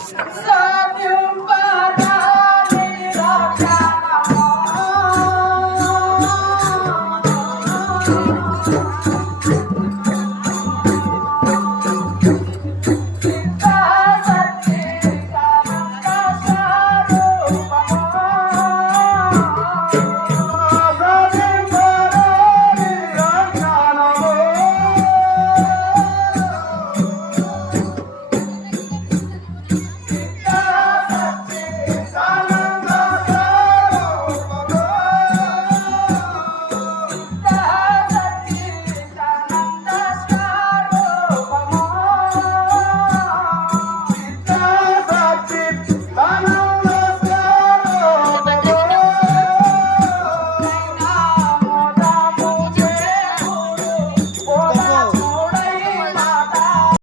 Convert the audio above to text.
Stop your